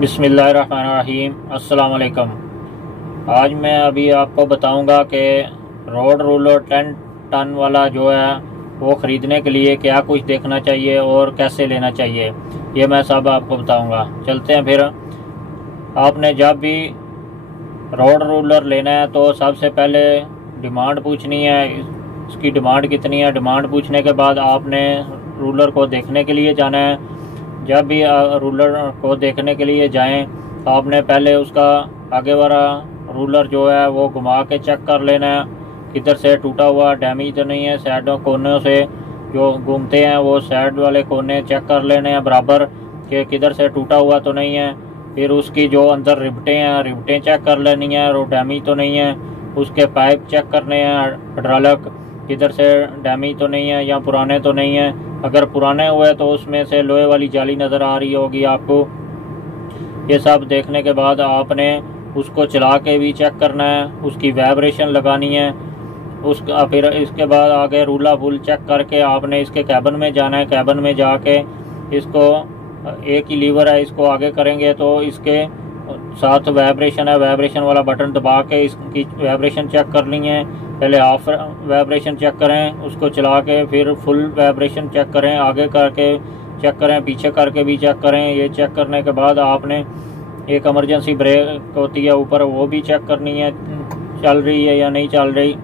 बिस्मिल्लाहिर्रहमानिर्रहीम। अस्सलाम वालेकुम। आज मैं अभी आपको बताऊंगा कि रोड रूलर 10 टन वाला जो है वो ख़रीदने के लिए क्या कुछ देखना चाहिए और कैसे लेना चाहिए, ये मैं सब आपको बताऊंगा। चलते हैं फिर। आपने जब भी रोड रूलर लेना है तो सबसे पहले डिमांड पूछनी है, इसकी डिमांड कितनी है। डिमांड पूछने के बाद आपने रूलर को देखने के लिए जाना है। जब भी रूलर को देखने के लिए जाएं, आपने पहले उसका आगे वाला रूलर जो है वो घुमा के चेक कर लेना है, किधर से टूटा हुआ डैमेज तो नहीं है। साइडों कोनों से जो घूमते हैं वो साइड वाले कोने चेक कर लेने हैं बराबर, कि किधर से टूटा हुआ तो नहीं है। फिर उसकी जो अंदर रिबटें हैं, रिबटें चेक कर लेनी है, वो डैमेज तो नहीं है। उसके पाइप चेक करने हैं, हाइड्रोलिक किधर से डैमेज तो नहीं है या पुराने तो नहीं है। अगर पुराने हुए तो उसमें से लोहे वाली जाली नज़र आ रही होगी आपको। ये सब देखने के बाद आपने उसको चला के भी चेक करना है, उसकी वाइब्रेशन लगानी है। उसका फिर इसके बाद आगे रूला फुल चेक करके आपने इसके कैबिन में जाना है। कैबिन में जाके इसको एक ही लीवर है, इसको आगे करेंगे तो इसके साथ वाइब्रेशन है, वाइब्रेशन वाला बटन दबा के इसकी वाइब्रेशन चेक करनी है। पहले हाफ वाइब्रेशन चेक करें, उसको चला के फिर फुल वाइब्रेशन चेक करें, आगे करके चेक करें, पीछे करके भी चेक करें। ये चेक करने के बाद आपने एक इमरजेंसी ब्रेक होती है ऊपर, वो भी चेक करनी है, चल रही है या नहीं चल रही।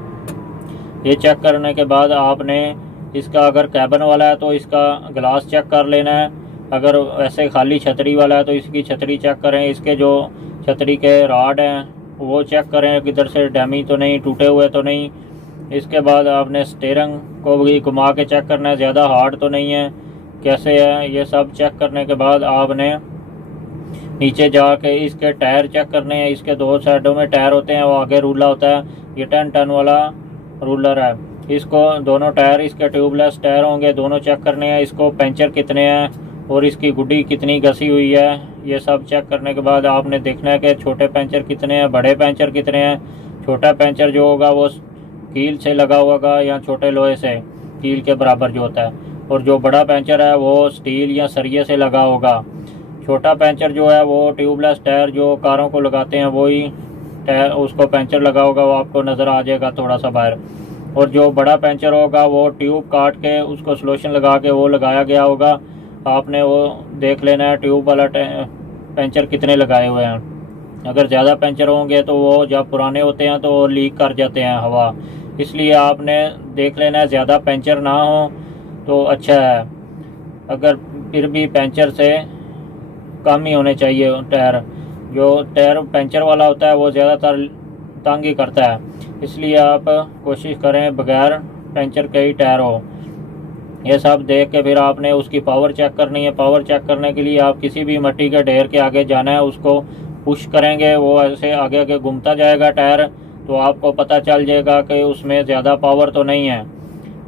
ये चेक करने के बाद आपने इसका अगर कैबिन वाला है तो इसका ग्लास चेक कर लेना है। अगर ऐसे खाली छतरी वाला है तो इसकी छतरी चेक करें। इसके जो छतरी के राड हैं वो चेक करें, किधर से डैमेज तो नहीं, टूटे हुए तो नहीं। इसके बाद आपने स्टीयरिंग को भी घुमा के चेक करना है, ज़्यादा हार्ड तो नहीं है, कैसे है। ये सब चेक करने के बाद आपने नीचे जाके इसके टायर चेक करने हैं। इसके दो साइडों में टायर होते हैं, वो आगे रूला होता है। ये 10 टन वाला रूलर है। इसको दोनों टायर इसके ट्यूबलेस टायर होंगे, दोनों चेक करने हैं। इसको पंचर कितने हैं और इसकी गुड्डी कितनी घसी हुई है, ये सब चेक करने के बाद आपने देखना है कि छोटे पंचर कितने हैं, बड़े पंचर कितने हैं। छोटा पंचर जो होगा वो कील से लगा होगा या छोटे लोहे से, कील के बराबर जो होता है। और जो बड़ा पंचर है वो स्टील या सरिये से लगा होगा। छोटा पंचर जो है वो ट्यूबलेस टायर जो कारों को लगाते हैं वही टायर, उसको पंचर लगा होगा, वो आपको नज़र आ जाएगा थोड़ा सा बाहर। और जो बड़ा पंचर होगा वो ट्यूब काट के उसको सोल्यूशन लगा के वो लगाया गया होगा। आपने वो देख लेना है ट्यूब वाला पंचर कितने लगाए हुए हैं। अगर ज़्यादा पंचर होंगे तो वो जब पुराने होते हैं तो वो लीक कर जाते हैं हवा, इसलिए आपने देख लेना है ज़्यादा पंचर ना हो तो अच्छा है। अगर फिर भी पंचर से कम ही होने चाहिए टायर। जो टायर पंचर वाला होता है वो ज़्यादातर तंग ही करता है, इसलिए आप कोशिश करें बगैर पंचर के ही टायर हो। ये सब देख के फिर आपने उसकी पावर चेक करनी है। पावर चेक करने के लिए आप किसी भी मिट्टी के ढेर के आगे जाना है, उसको पुश करेंगे, वो ऐसे आगे आगे घूमता जाएगा टायर, तो आपको पता चल जाएगा कि उसमें ज़्यादा पावर तो नहीं है।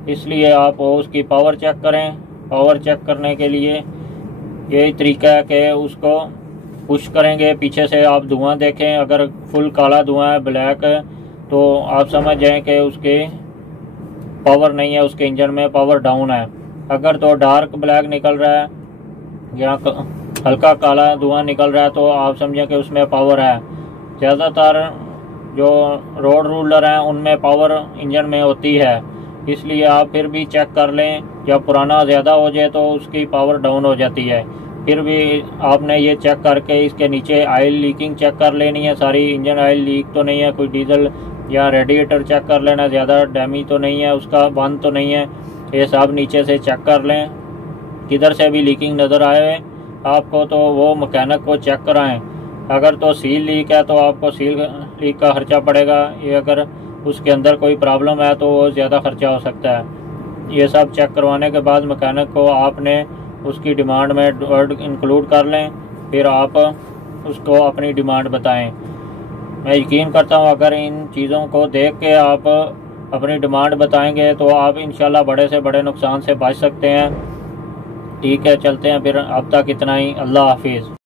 इसलिए आप उसकी पावर चेक करें। पावर चेक करने के लिए यही तरीका है कि उसको पुश करेंगे, पीछे से आप धुआं देखें। अगर फुल काला धुआं है, ब्लैक है, तो आप समझ जाएं कि उसके पावर नहीं है, उसके इंजन में पावर डाउन है। अगर तो डार्क ब्लैक निकल रहा है या हल्का काला धुआं निकल रहा है तो आप समझें कि उसमें पावर है। ज़्यादातर जो रोड रूलर हैं उनमें पावर इंजन में होती है, इसलिए आप फिर भी चेक कर लें। जब पुराना ज़्यादा हो जाए तो उसकी पावर डाउन हो जाती है। फिर भी आपने ये चेक करके इसके नीचे ऑयल लीकिंग चेक कर लेनी है सारी। इंजन ऑयल लीक तो नहीं है, कोई डीजल या रेडिएटर चेक कर लेना, ज़्यादा डैमेज तो नहीं है, उसका बंद तो नहीं है। ये सब नीचे से चेक कर लें। किधर से भी लीकिंग नज़र आए आपको तो वो मैकेनिक को चेक कराएं। अगर तो सील लीक है तो आपको सील लीक का खर्चा पड़ेगा। ये अगर उसके अंदर कोई प्रॉब्लम है तो वो ज़्यादा खर्चा हो सकता है। ये सब चेक करवाने के बाद मैकेनिक को आपने उसकी डिमांड में वर्ड इंक्लूड कर लें, फिर आप उसको अपनी डिमांड बताएं। मैं यकीन करता हूँ अगर इन चीज़ों को देख के आप अपनी डिमांड बताएंगे तो आप इंशाल्लाह बड़े से बड़े नुकसान से बच सकते हैं। ठीक है, चलते हैं फिर। अब तक इतना ही। अल्लाह हाफिज़।